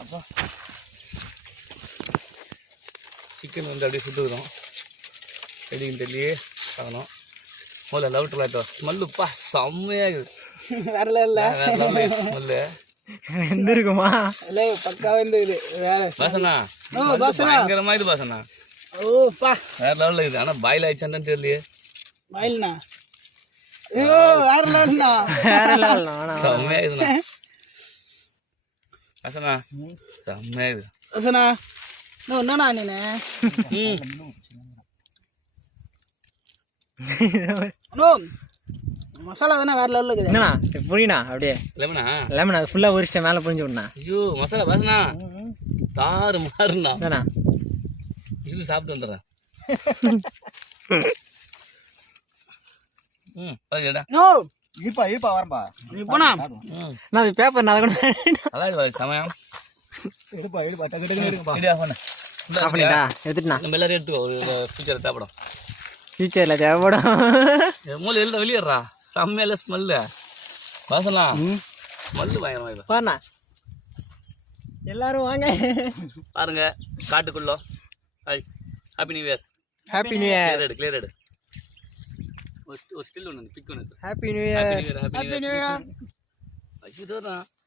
அப்போ சிக்கன் வந்து அப்படியே சுட்டுக்கிறோம். எப்படின்னு தெரியலையே பார்க்கணும். முதல்ல லவுட்டில் இப்போ ஸ்மெல்லுப்பா செம்மையாக இருக்குது. வரல இல்லை வேறு லெவலில் ஸ்மெல்லு வெந்திருக்குமா? இல்லை பக்காவாக இருந்தது வேற பாசனா. பாசனா பயங்கரமாக இது பாசனா. ஓப்பா வேறு லெவலில் இருக்குது. ஆனால் பாயில் ஆயிடுச்சான்னு தெரியலையே. பாயில்ண்ணா ஐயோ வேற லெவல்ண்ணா வேற லெவல். செம்மையாக இருக்குண்ணா. பாசனா செம்மையாக இருக்குது. பாசனா என்னண்ணா நீனு மசாலா தானே வேற லெவலில் இருக்குது. என்னண்ணா புரியணா அப்படியே லெமனா லெமன் அது ஃபுல்லாக உரிச்சிட்டேன் மேலே புரிஞ்சு விடணா. ஐயோ மசாலா பாசனா தாறு மாறுண்ணா. என்னண்ணா இது சாப்பிட்டு வந்துடுறேன். பாருங்கடா. நோ இருப்பா வரம்பா. நீ போனா நான் அது பேப்பர் நான் கூட நல்லா சமயம் எடுப்பா டக்கு டக்குன்னு எடுப்பா. இடியா பண்ண அப்படின்டா எடுத்துட்டுண்ணா. நம்ம எல்லாரும் எடுத்துக்கோ. ஒரு ஃபியூச்சர் தேவைப்படும். ஃபியூச்சரில் தேவைப்படும். மூளை எழுத வெளியேறா. செம்மையில ஸ்மெல்லு வாசனா. ஸ்மெல்லு பயங்கரமா இது. பாருண்ணா எல்லாரும் வாங்க. பாருங்க காட்டுக்குள்ளோ. Hi happy new year. Happy new year. Clear எடு. ஒரு ஸ்டில் ஒன்று பிக் ஒன்று. Happy new happy year. New year. Happy new year. ஐயோ